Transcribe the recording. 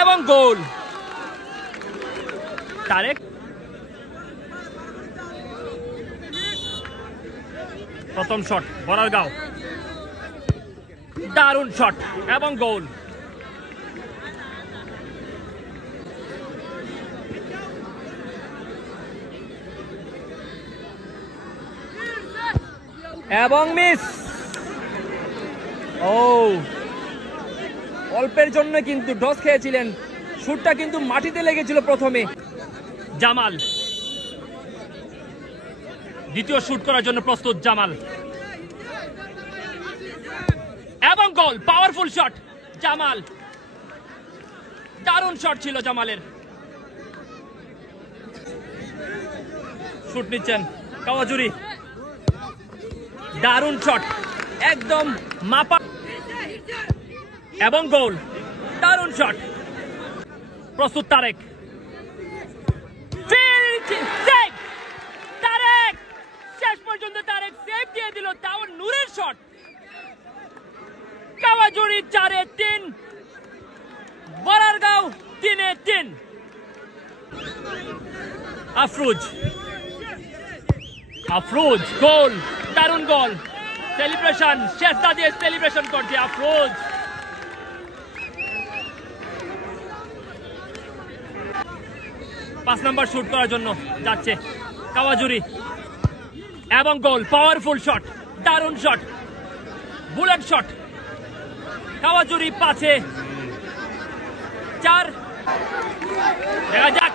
এবং গোল। তারেক প্রথম শট, বরারগাঁও, দারুণ শট এবং গোল। এবং মিস। ও, অল্পের জন্য কিন্তু ডস খেয়েছিলেন, শুটটা কিন্তু মাটিতে লেগেছিল প্রথমে। জামাল দ্বিতীয় শুট করার জন্য প্রস্তুত, জামাল এবং গোল। পাওয়ারফুল শট জামাল, দারুণ শট ছিল জামালের। শুট নিচ্ছেন কাওয়াজুরি, দারুণ শট, একদম মাপা এবং গোল, দারুণ শট। প্রস্তুত তারেক, তারেক শেষ পর্যন্ত তারেক সেভ দিয়ে দিল, তাও নূরের শট। কাওয়াজুরি 4-3, বরারগাঁও 3-3। আফরোজ, আফরোজ গোল, দারুণ গোল। সেলিব্রেশন, শেষদা দিয়ে সেলিব্রেশন করছে আফরোজ। পাঁচ নম্বর শুট করার জন্য যাচ্ছে কাওয়াজুরি এবং গোল। পাওয়ারফুল শট, দারুণ শট, বুলেট শট। কাওয়াজুরি 5-4। দেখা যাক